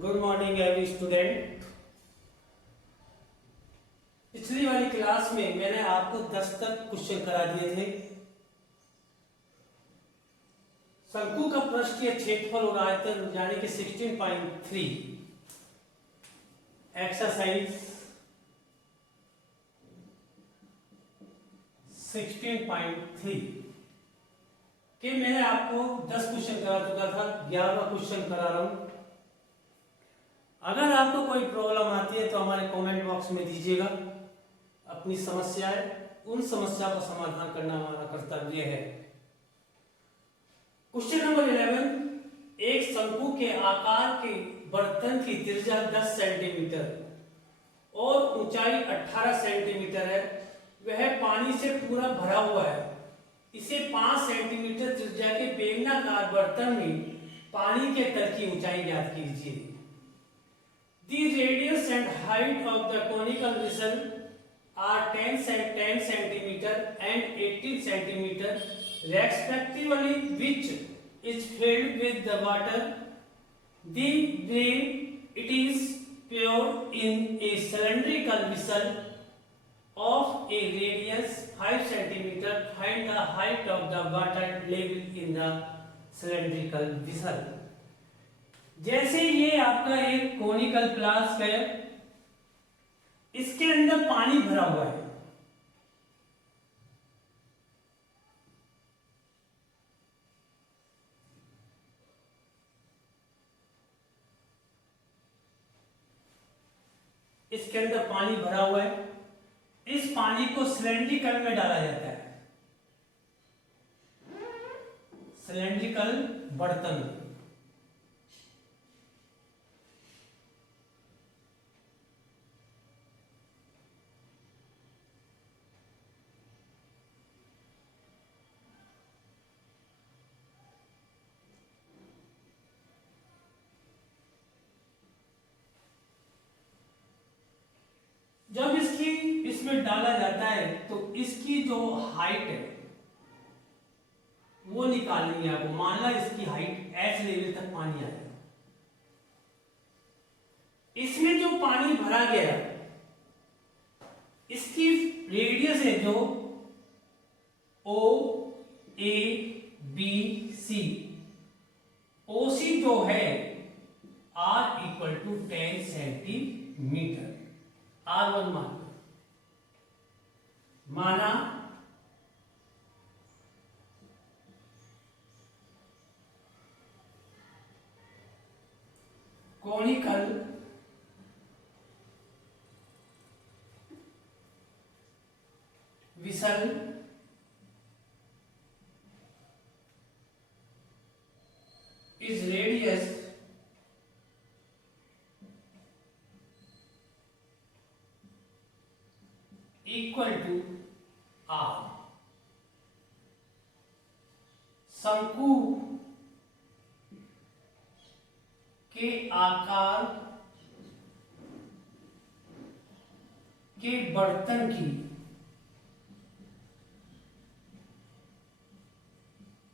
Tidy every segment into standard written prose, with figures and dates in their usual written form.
Good morning every student. पिछली वाली class में मैंने आपको 10 तक क्वेश्चन करा दिए थे। शंकु का पृष्ठीय क्षेत्रफल और आयतन यानी कि 16.3 एक्सरसाइज 16.3 के मैंने आपको 10 क्वेश्चन करा चुका था। 11वां क्वेश्चन करा रहा हूं। अगर आपको कोई प्रॉब्लम आती है तो हमारे कमेंट बॉक्स में दीजिएगा अपनी समस्याएं। उन समस्या का समाधान करना हमारा कर्तव्य है। क्वेश्चन नंबर 11, एक शंकु के आकार के बर्तन की त्रिज्या 10 सेंटीमीटर और ऊंचाई 18 सेंटीमीटर है। वह पानी से पूरा भरा हुआ है। इसे 5 सेंटीमीटर त्रिज्या के बेलनाकार बर्तन में पानी के तल की ऊंचाई ज्ञात कीजिए। The radius and height of the conical vessel are 10 centimeter and 18 centimeter respectively, which is filled with the water. The when it is poured in a cylindrical vessel of a radius 5 centimeter, find the height of the water level in the cylindrical vessel. जैसे ये आपका एक conical flask है, इसके अंदर पानी भरा हुआ है। इसके अंदर पानी भरा हुआ है। इस पानी को सिलेंड्रिकल में डाला जाता है, सिलेंड्रिकल बर्तन में। जब इसमें डाला जाता है तो इसकी जो हाइट है वो निकालनी है आपको। मान ला इसकी हाइट एच लेवल तक पानी आएगा। इसमें जो पानी भरा गया इसकी रेडियस है जो ओ ए बी सी। ओ सी जो है R equal to 10 centimetre. R1 माना conical whistle is radius equal to R। शंकु के आकार के बर्तन की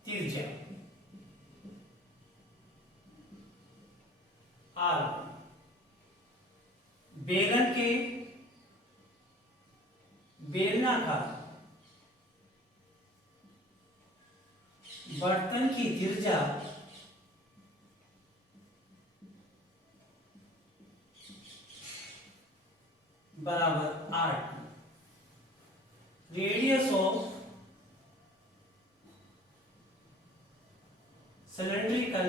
त्रिज्या R। बेलन के बेलनाकार बर्तन की त्रिज्या बराबर 8। Radius of cylindrical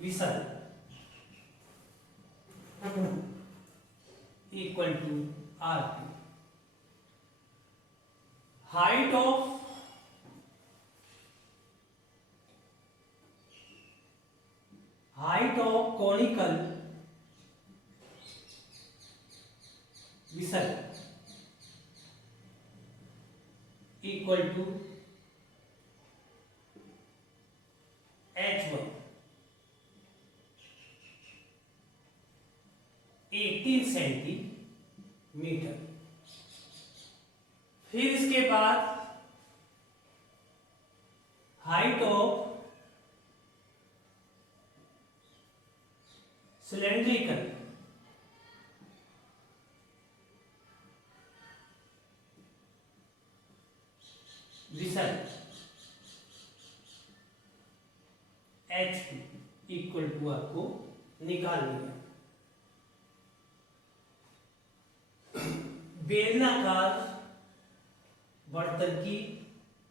vessel equal to R। Height of conical vessel equal to H1। 18 centimetre. फिर इसके बाद height of cylindrical vessel H2 equal to आपको निकालनी है। बेलनाकार बर्तन की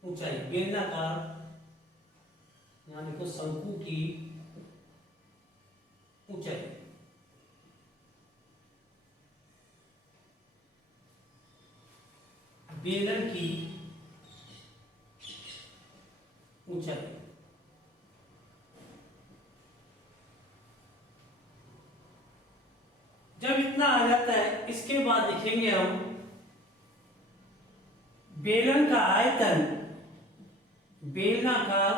ऊंचाई, बेलनाकार यहां देखो शंकु की ऊंचाई, बेलन की ऊंचाई, जब इतना आ जाता है इसके बाद लिखेंगे हम बेलन का आयतन, बेलनाकार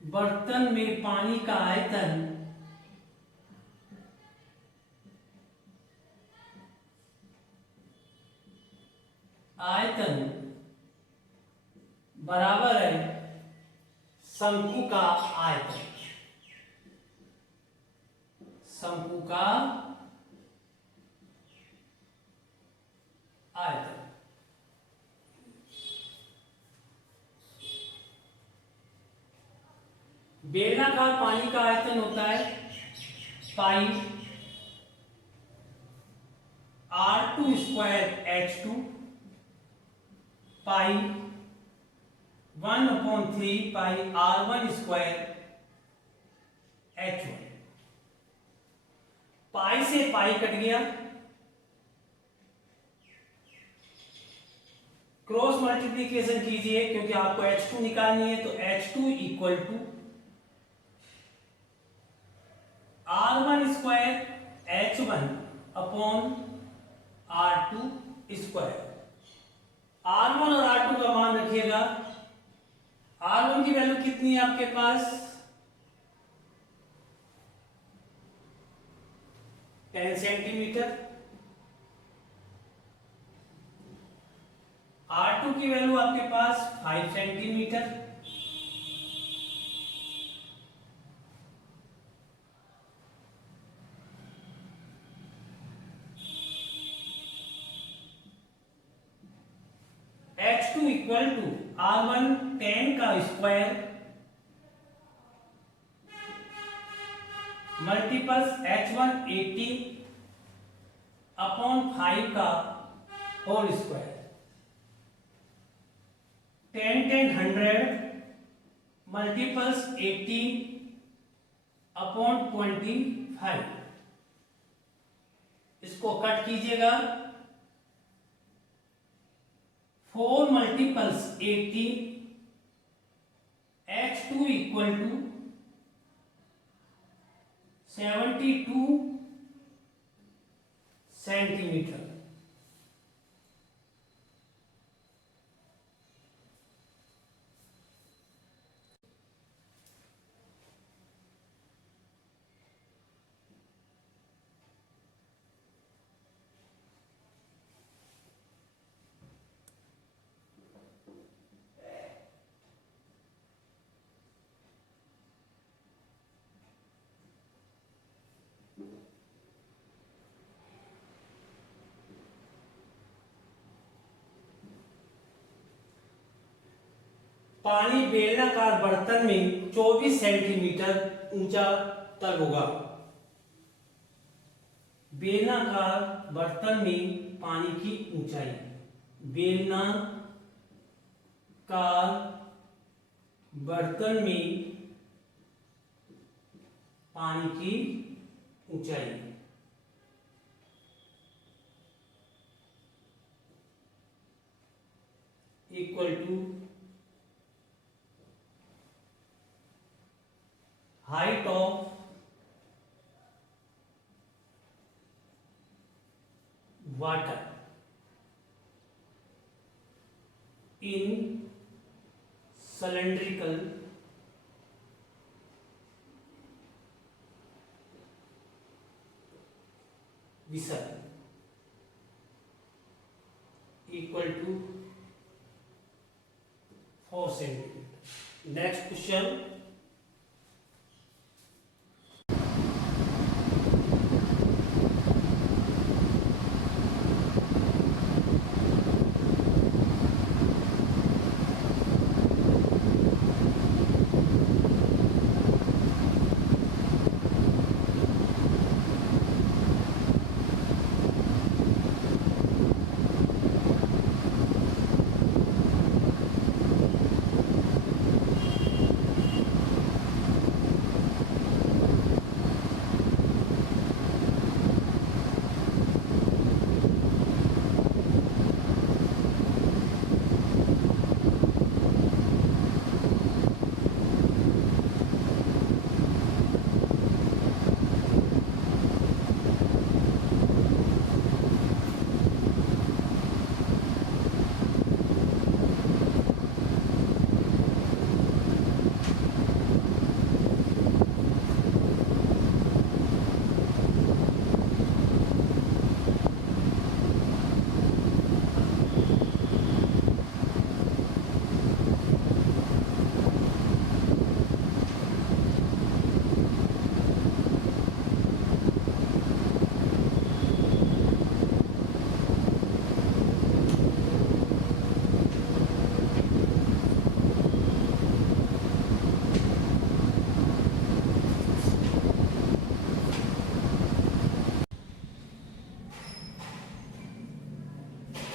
बर्तन में पानी का आयतन बराबर है शंकु का आयतन, शंकु का आयतन। बेलनाकार पानी का आयतन होता है पाई R2 स्क्वायर H2 पाई 1/3 पाई R1 स्क्वायर H1। पाई से पाई कट गया, क्रॉस मल्टीप्लीकेशन कीजिए क्योंकि आपको H2 निकालनी है, तो H2 equal to R1 square H1 upon R2 square. R1 और R2 का मान रखिएगा। R1 की वैल्यू कितनी है आपके पास 10 सेंटीमीटर, R2 की वैल्यू आपके पास 5 centimetre. H2 equal to R1 10 का स्क्वायर मल्टीपल्स H1 80 अपॉन 5 का होल स्क्वायर। 10 10 100 multiples 80 upon 25। इसको कट कीजिएगा, 4 multiples 80 H2 equal to 72 centimetre. पानी बेलनाकार बर्तन में 24 सेंटीमीटर ऊंचा तक होगा। बेलनाकार बर्तन में पानी की ऊंचाई, बेलनाकार बर्तन में पानी की ऊंचाई equal to height of water in cylindrical विसर्ग equal to 4 centimetre. Next question,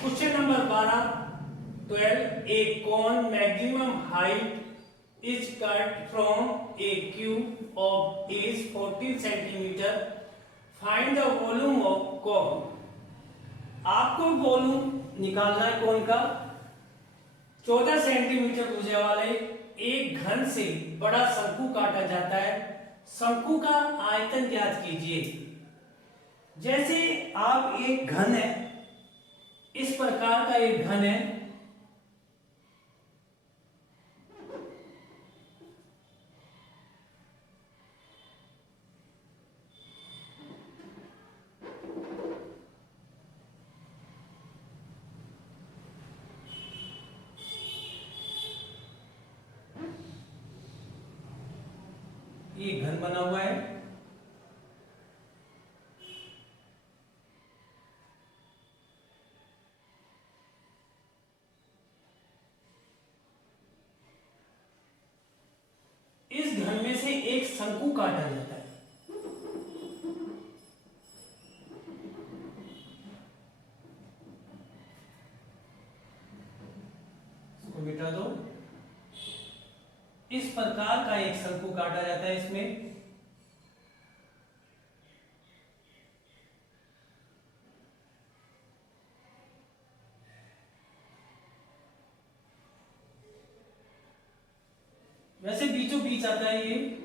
question number 12 a cone maximum height is cut from a cube of is 14 centimetre, find the volume of cone. आपको volume निकालना है cone का। 14 centimetre भुजा वाले एक घन से बड़ा शंकु काटा जाता है। शंकु का आयतन ज्ञात कीजिए। जैसे आप एक घन है, इस प्रकार का एक घन है, ये घन बना हुआ है। इस घन में से एक शंकु काटा जाता है। इसको मिटा दो। इस प्रकार का एक शंकु काटा जाता है। इसमें वैसे बीचों बीच आता है ये।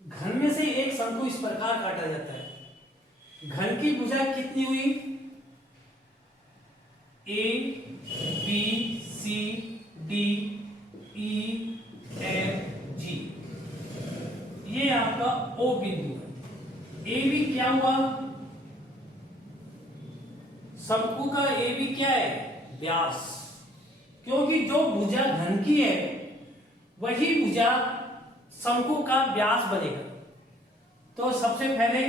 घन में से एक शंकु इस प्रकार काटा जाता है। घन की भुजा कितनी हुई? A B C D E F G. ये आपका ओ बिंदु है। ए बी क्या हुआ? शंकु का ए बी क्या है? व्यास, क्योंकि जो भुजा घन की है वही भुजा शंकु का व्यास बनेगा। तो सबसे पहले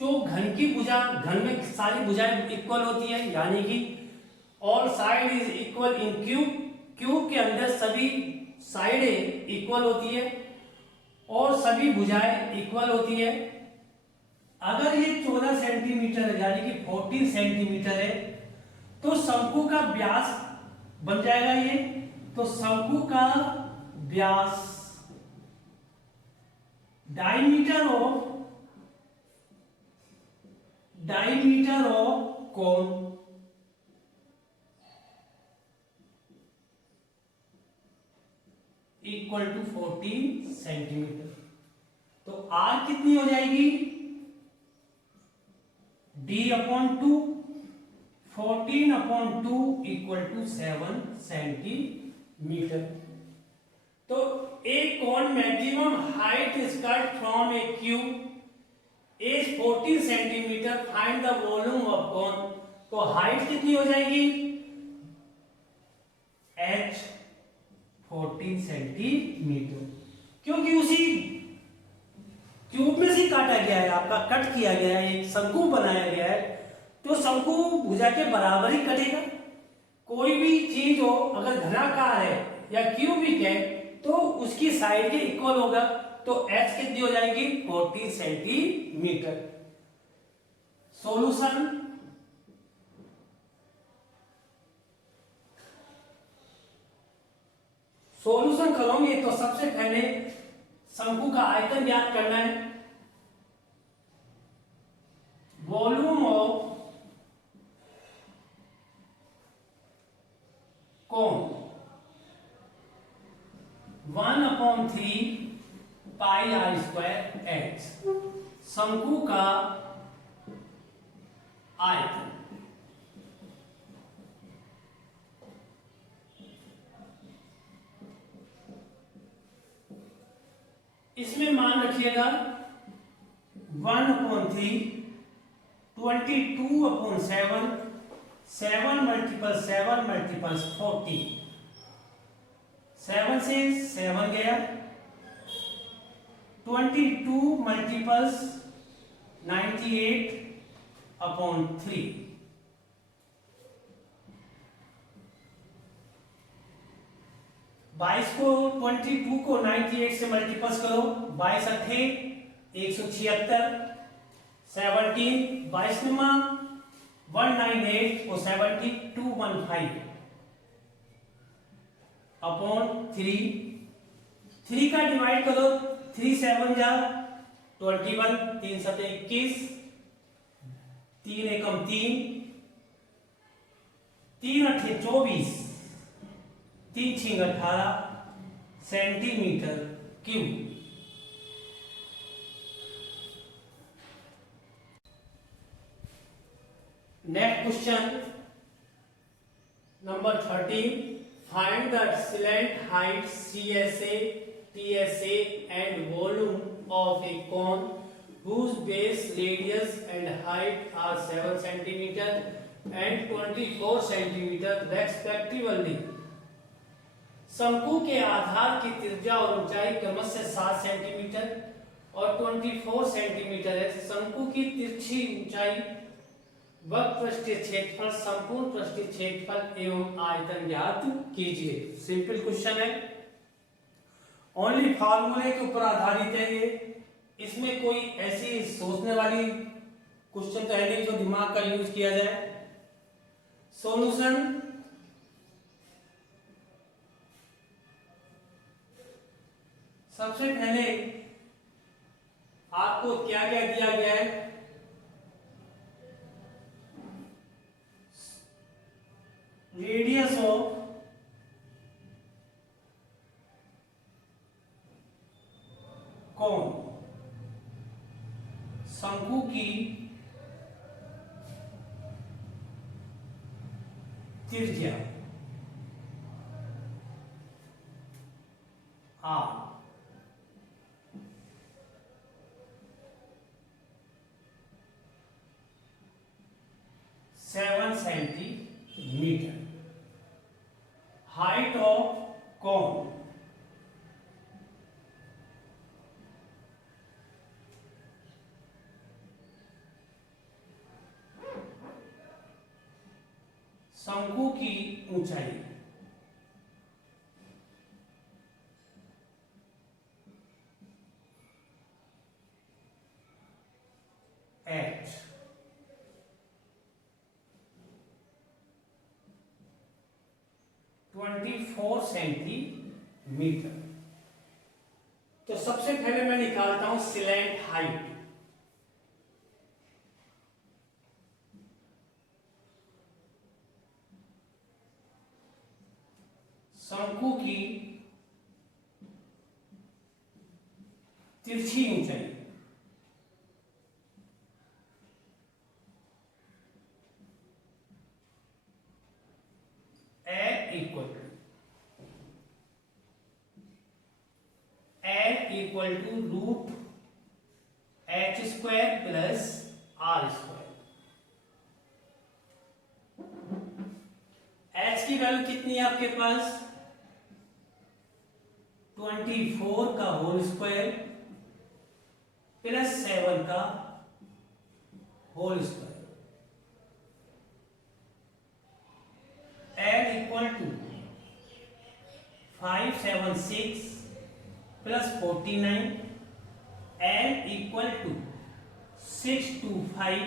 जो घन की भुजा, घन में सारी भुजाएं इक्वल होती है, यानी कि all side is equal in cube, cube के अंदर सभी साइडें इक्वल होती है और सभी भुजाएं इक्वल होती है। अगर ये 14 सेंटीमीटर है यानी कि 14 सेंटीमीटर है तो शंकु का व्यास बन जाएगा ये। तो शंकु का व्यास diameter of cone equal to 14 centimetre. तो आर कितनी हो जाएगी? d/2, 14/2 equal to 7 centimetre. तो एक cone maximum height skirt from a cube is 14 centimetre, find the volume of cone. तो हाइट कितनी हो जाएगी? h 14 सेंटीमीटर, क्योंकि उसी क्यूब में से काटा गया है, आपका कट किया गया है, एक शंकु बनाया गया है, तो शंकु भुजा के बराबर ही कटेगा। कोई भी चीज हो अगर घनाकार है या क्यूबिक है तो उसकी साइड के इक्वल होगा। तो h कितनी हो जाएगी? 14 सेंटीमीटर। सॉल्यूशन, सॉल्यूशन करोगे तो सबसे पहले शंकु का आयतन ज्ञात करना है। Volume of cone 1/3 pi are square H. शंकु का आयतन इसमें मान रखिएगा 1/3 22/7, 7 × 7 × 40, 7 से 7 गया, 22 × 98/3। बाईस को 22 को 98 से मल्टीपल्स करो, 22 अट्ठे 176, 17 22 में 198 को 7215/3। 3 का डिवाइड करो, 3 7 जा 21, 3 7 21, 3 एकम 3, 3 अट्ठे 24, 3 6 18 centimetre cube. Next question number 13, find the slant height CSA, TSA and volume of a cone whose base radius and height are 7 centimeter and 24 centimeter respectively। शंकु के आधार की त्रिज्या और ऊंचाई क्रमशः 7 सेंटीमीटर और 24 सेंटीमीटर है। शंकु की तिरछी ऊंचाई, वक्र पृष्ठीय क्षेत्रफल, संपूर्ण पृष्ठीय क्षेत्रफल एवं आयतन ज्ञात कीजिए। सिंपल क्वेश्चन है, ओनली फार्मूले के ऊपर आधारित है ये। इसमें कोई ऐसी सोचने वाली क्वेश्चन तो है नहीं जो दिमाग का यूज किया जाए। सॉल्यूशन, सबसे पहले आपको क्या क्या दिया गया है? रेडियस ऑफ कोन, शंकु की त्रिज्या r, 7 centimetre. Height of cone, शंकु की ऊंचाई, h, 24 सेंटीमीटर। तो सबसे पहले मैं निकालता हूं सिलेंट हाइट। शंकु की तिरछी ऊंचाई, equal to root H square plus R square. H की वैल्यू कितनी है आपके पास? 24 का होल स्क्वायर प्लस 7 का whole square, L equal to 576 plus 49, L equal to 625,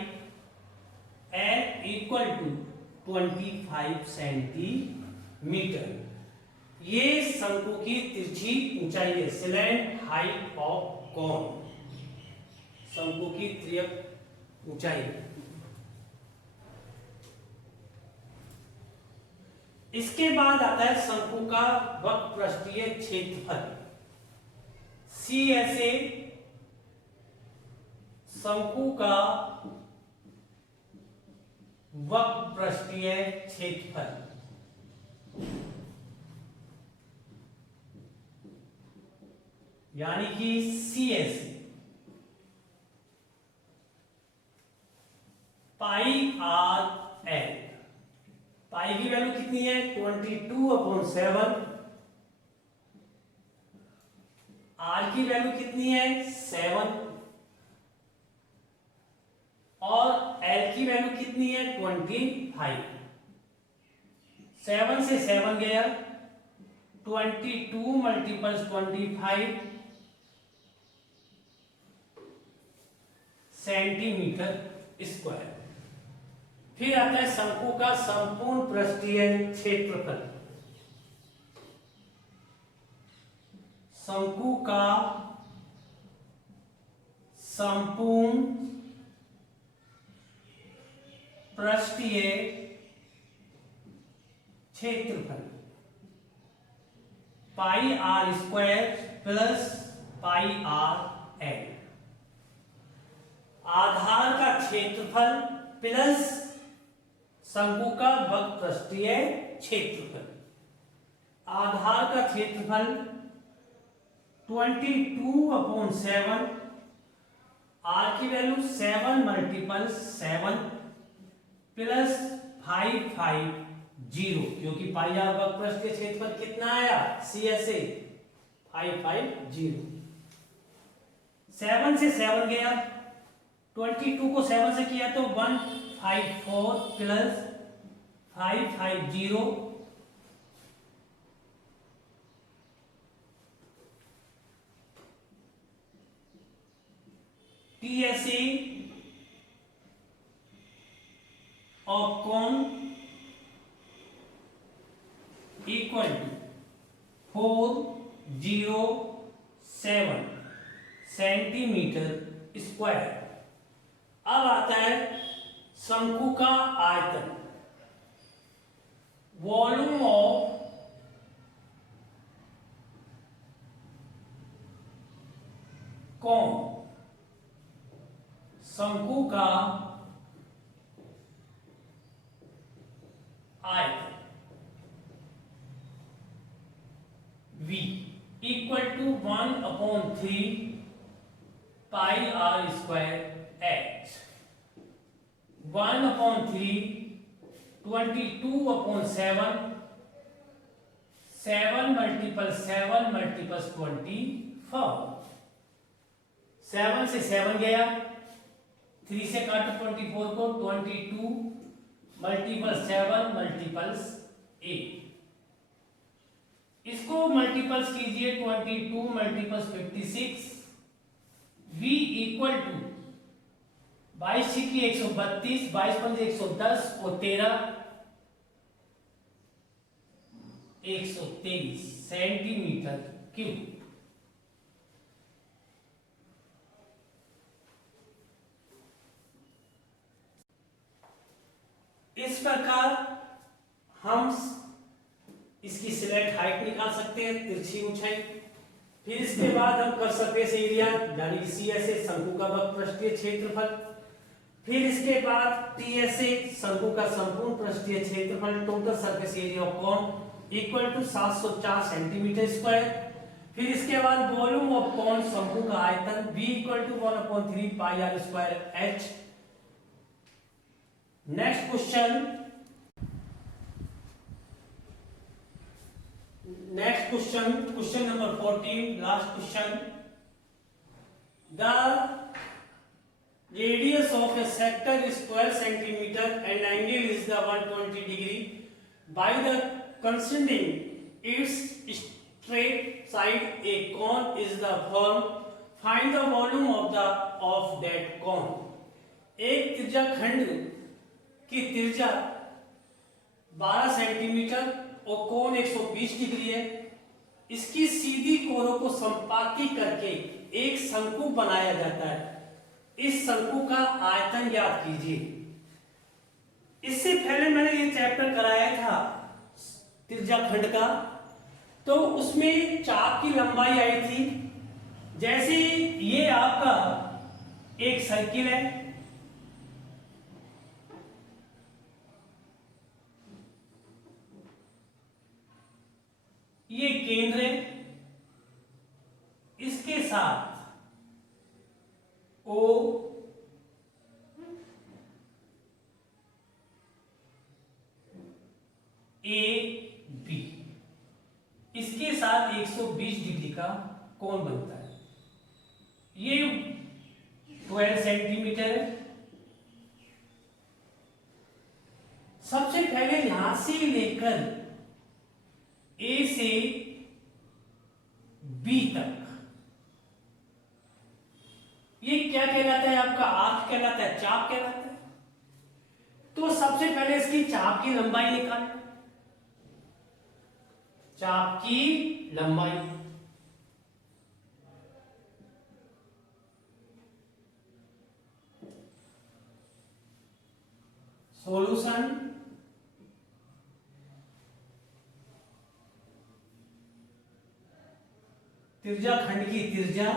L equal to 25 centimetre. ये शंकु की तिरछी ऊंचाई है, सिलेंट हाइट ऑफ कॉन, शंकु की तिर्यक ऊंचाई। इसके बाद आता है शंकु का वक्रपृष्ठीय क्षेत्रफल, CSA, शंकु का वक्रपृष्ठीय क्षेत्रफल। यानी कि CSA पाई आर एल। पाई की वैल्यू कितनी है? 22/7। आर की वैल्यू कितनी है? 7। और एल की वैल्यू कितनी है? 25। 7 से 7 गया, 22 मल्टीपल्स 25 सेंटीमीटर स्क्वायर। फिर आता है शंकु का संपूर्ण पृष्ठीय क्षेत्रफल। शंकु का संपूर्ण पृष्ठीय क्षेत्रफल pi are square plus pi r l. आधार का क्षेत्रफल प्लस शंकु का वक्रपृष्ठीय क्षेत्रफल। आधार का क्षेत्रफल 22/7, आर की वैल्यू 7 मल्टीपल्स 7 प्लस 550, क्योंकि पाई आर वक्रपृष्ठीय क्षेत्रफल कितना आया? CSA 550। 7 से 7 गया, 22 को 7 से किया तो 154 plus 550 TSA of cone equal to 407 centimetre square. अब आता है शंकु का आयतन, वॉल्यूम ऑफ कॉन। शंकु का आयतन V equal to 1/3 pi are square H। 1/3 22/7, 7 multiple 7 multiple 24, 7 से 7 गया, 3 से काटो 24 को, 22 मल्टीपल 7 मल्टीपल्स 8, इसको मल्टीपल्स कीजिए, 22 मल्टीपल्स 56, v इक्वल टू 22 की 132, 22 पंजे 110 और 13 123 सेंटीमीटर क्यूब। इस प्रकार हम इसकी सिलेक्ट हाइट निकाल सकते हैं, तिरछी ऊंचाई। फिर इसके बाद हम कर सरफेस एरिया यानी कि सीएसए शंकु का पृष्ठीय क्षेत्रफल, फिर इसके बाद टीएसए शंकु का संपूर्ण पृष्ठीय क्षेत्रफल, total surface area of cone equal to 704 centimetre square. फिर इसके बाद वॉल्यूम ऑफ कॉन शंकु का आयतन V equal to 1/3 pi are square H। Next question, question number 14, last question. The radius of a sector is 12 centimeter and angle is the 120 degree. By the considering its straight side, a cone is the form. Find the volume of that cone. एक त्रिज्याखंड की त्रिज्या 12 centimetre और कोण 120 degree है। इसकी सीधी कोणों को संपाती करके एक शंकु बनाया जाता है। इस शंकु का आयतन ज्ञात कीजिए। इससे पहले मैंने ये चैप्टर कराया था त्रिज्याखंड का, तो उसमें चाप की लंबाई आई थी। जैसे ये आपका एक सर्किल है, ये केंद्र है, इसके साथ O A B, इसके साथ 120 डिग्री का कोण बनता है। ये 12 सेंटीमीटर है। सबसे पहले यहां से लेकर A से B तक ये क्या कहलाता है? आपका आर्क कहलाता है, चाप कहलाता है। तो सबसे पहले इसकी चाप की लंबाई निकाल। चाप की लंबाई सॉल्यूशन, त्रिज्याखंड की त्रिज्या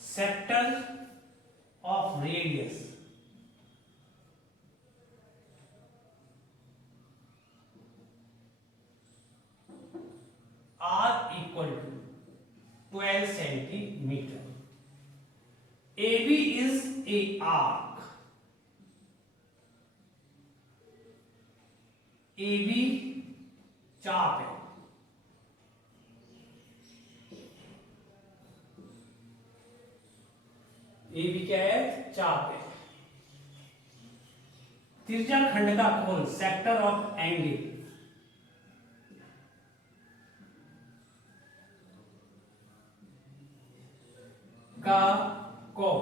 sector of radius R equal to 12 centimetre. AB is a arc. AB चाप है। AB क्या है? चाप है। त्रिज्याखंड का कोण, सेक्टर ऑफ एंगल, का कोण,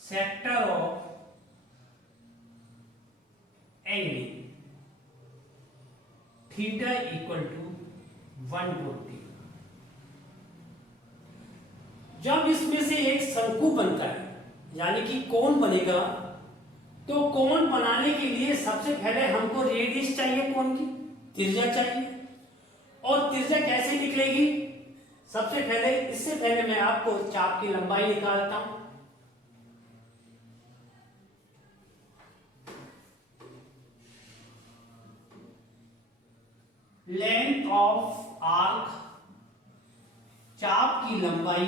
sector of angle theta equal to 120। जब इसमें से एक शंकु बनता है यानी कि कोण बनेगा, तो कोण बनाने के लिए सबसे पहले हमको रेडियस चाहिए, कोण की त्रिज्या चाहिए। और त्रिज्या कैसे निकलेगी? सबसे पहले, इससे पहले मैं आपको चाप की लंबाई निकालता हूं। लेंथ ऑफ आर्क, चाप की लंबाई,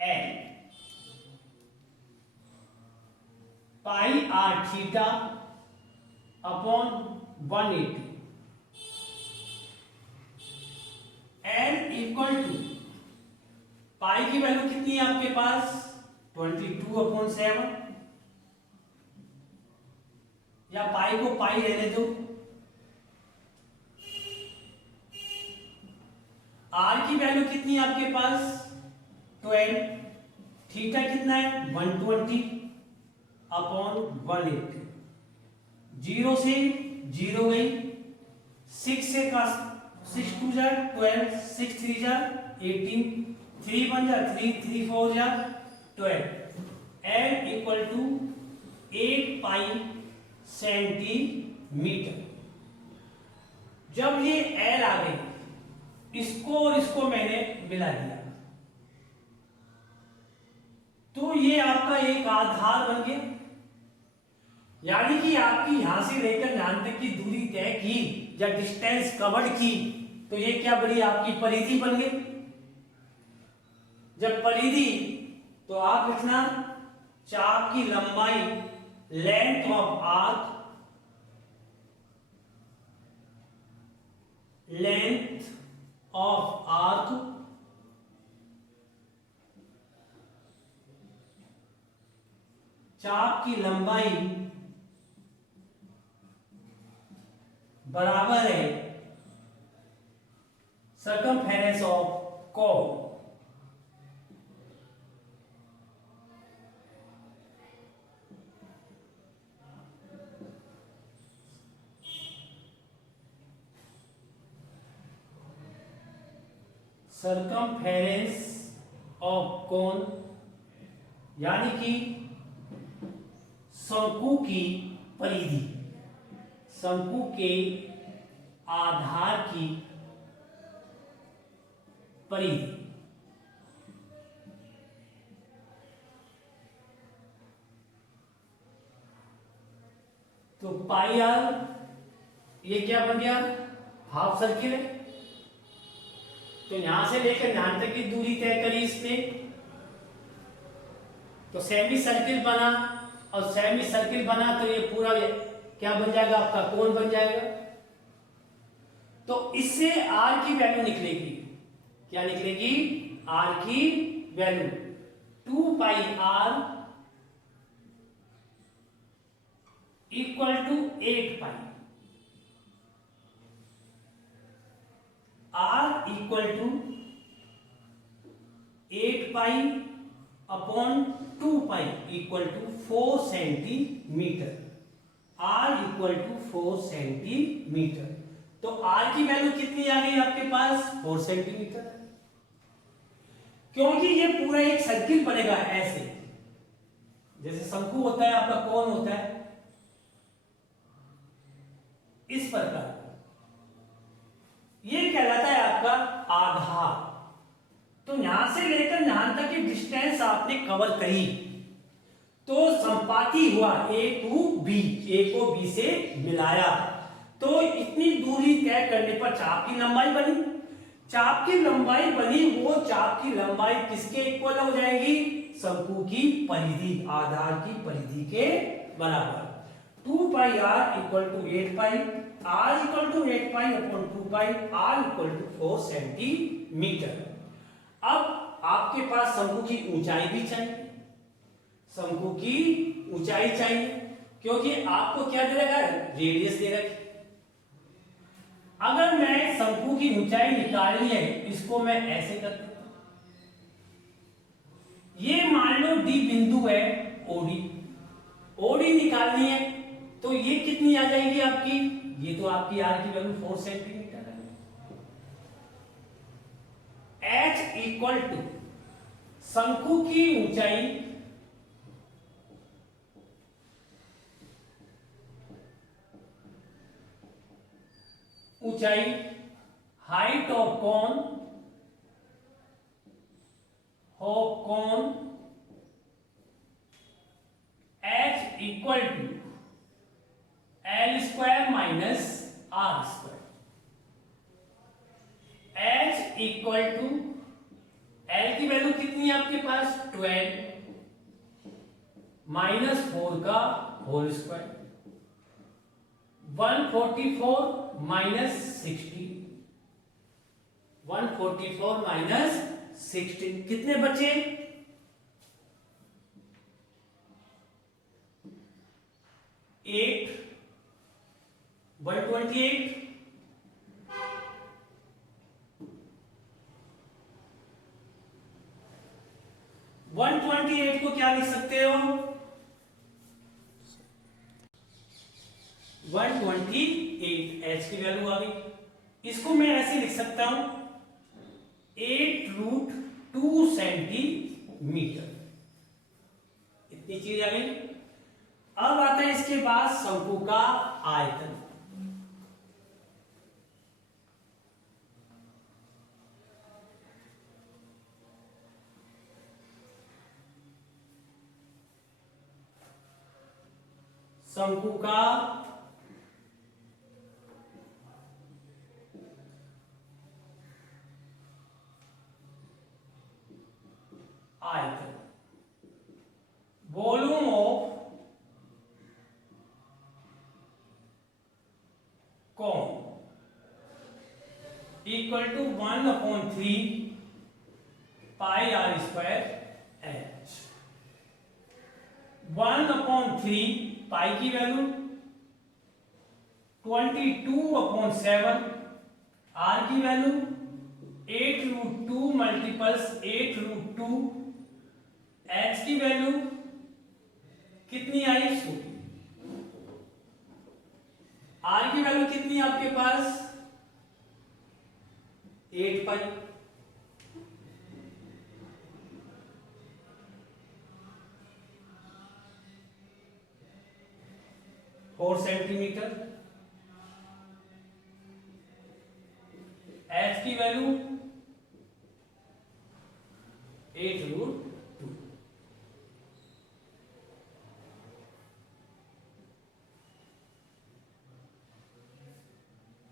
l, pi r theta upon 180, l equal to pi की वैल्यू कितनी है आपके पास 22/7, या पाई को पाई रहने दो। आर की वैल्यू कितनी है आपके पास 12, थीटा कितना है 120 अपॉन 180, 0 से 0 गई, 6 से का 6 2 जा 12, 6 3 जा 18, 3 1 जा 3, 3 4 जा 12, L equal to 8 pi centimetre. जब ये L आ गई, इसको और इसको मैंने मिला दिया, तो ये आपका एक आधार बन गया। यानी कि आपकी यहां से लेकर यहां तक की दूरी तय की या डिस्टेंस कवर्ड की, तो ये क्या बनी आपकी परिधि बन गई। जब परिधि, तो आप लिखना चाप की लंबाई, length of arc, length of arc चाप की लंबाई बराबर है circumference of cone. Circumference of cone यानी कि शंकु की परिधि, शंकु के आधार की परिधि। तो पाई आर ये क्या बन गया, हाफ सर्किल है। तो यहां से लेकर यहां तक की दूरी तय करी इसने, तो सेमी सर्किल बना, और सेमी सर्किल बना तो ये पूरा क्या बन जाएगा, आपका कोण बन जाएगा। तो इससे आर की वैल्यू निकलेगी, क्या निकलेगी, आर की value 2 pi are equal to 8 pi, are equal to 8 pi upon 2 pi equal to 4 centimetre, R equal to 4 centimetre. तो आर की वैल्यू कितनी आ गई आपके पास 4 सेंटीमीटर, क्योंकि ये पूरा एक सर्किल बनेगा ऐसे, जैसे शंकु होता है आपका कोण होता है, इस प्रकार ये कहलाता है आपका आधार। तो यहां से लेकर यहां तक की डिस्टेंस आपने कवर करी, तो संपाती हुआ ए टू बी, ए को बी से मिलाया, तो इतनी दूरी तय करने पर चाप की लंबाई बनी। चाप की लंबाई बनी, वो चाप की लंबाई किसके इक्वल हो जाएगी, शंकु की परिधि, आधार की परिधि के बराबर। 2 pi are equal to 8 pi, are equal to 8 pi upon 2 pi, are equal to 4 centimetre. अब आपके पास शंकु की ऊंचाई भी चाहिए, शंकु की ऊंचाई चाहिए, क्योंकि आपको क्या दे रखा है, रेडियस दे रखी। अगर मैं शंकु की ऊंचाई निकालनी है, इसको मैं ऐसे कर देता हूं, ये मान लो डी बिंदु है, ओडी, ओडी निकालनी है, तो ये कितनी आ जाएगी आपकी, ये तो आपकी आर की वैल्यू 4 सेंटीमीटर है। एच इक्वल टू शंकु की ऊंचाई height of cone equal to L square minus R square. H equal to L की वैल्यू कितनी है आपके पास 12 माइनस 4 का होल स्क्वायर 144 माइनस 16 144 माइनस 16 कितने बचे 8 128 128 को क्या लिख सकते हो 128 एच की वैल्यू आ गई। इसको मैं ऐसे लिख सकता हूं 8√2 सेंटीमीटर इतनी चीज आ गई। अब आता है इसके बाद शंकु का आयतन। शंकु का आयतन volume of cone equal to 1/3 pi are square h. 1/3 pi की वैल्यू 22/7 आर की वैल्यू 8√2 मल्टीपल्स 8√2 एच की वैल्यू कितनी आई 16। आर की वैल्यू कितनी है आपके पास 8 पाई। Four centimetre. एच की वैल्यू 8√2।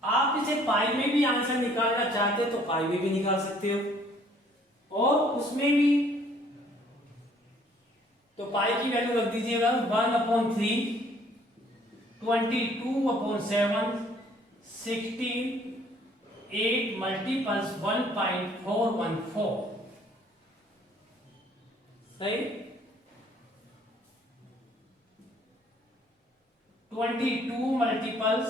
आप इसे पाई में भी आंसर निकालना चाहते तो पाई में भी निकाल सकते हो और उसमें भी तो पाई की वैल्यू रख दीजिएगा 1/3 22/7 16 8 मल्टीपल्स 1.414 सही 22 मल्टीपल्स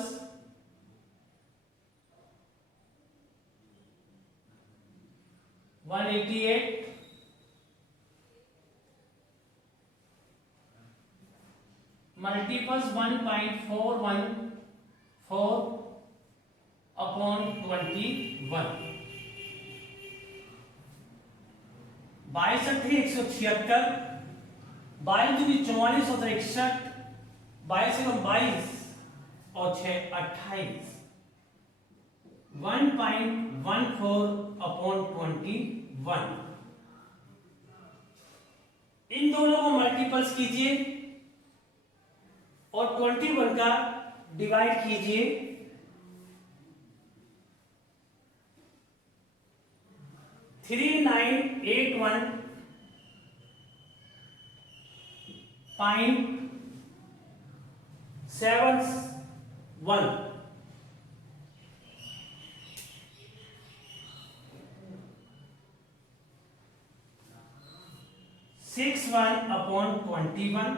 188 मल्टीपल्स 1.414 अपॉन 21 22 176 22 दूनी 44 और 61 22 एवं 22 और 6 28 1.14 अपॉन 21 इन दोनों को मल्टीपल्स कीजिए और 21 का डिवाइड कीजिए 3981.71 61/21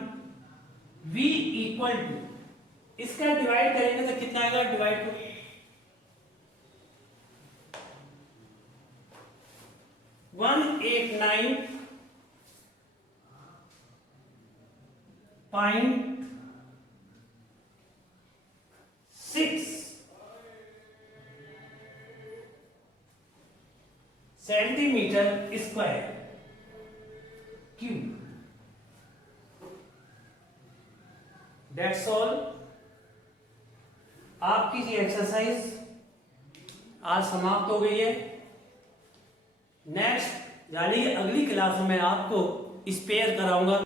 v इक्वल टू इसका डिवाइड करेंगे तो कितना आएगा divide two 189.6 centimetre square cube. That's all. आपकी ये एक्सरसाइज आज समाप्त हो गई है। नेक्स्ट यानी अगली क्लास में आपको स्पेयर कराऊंगा।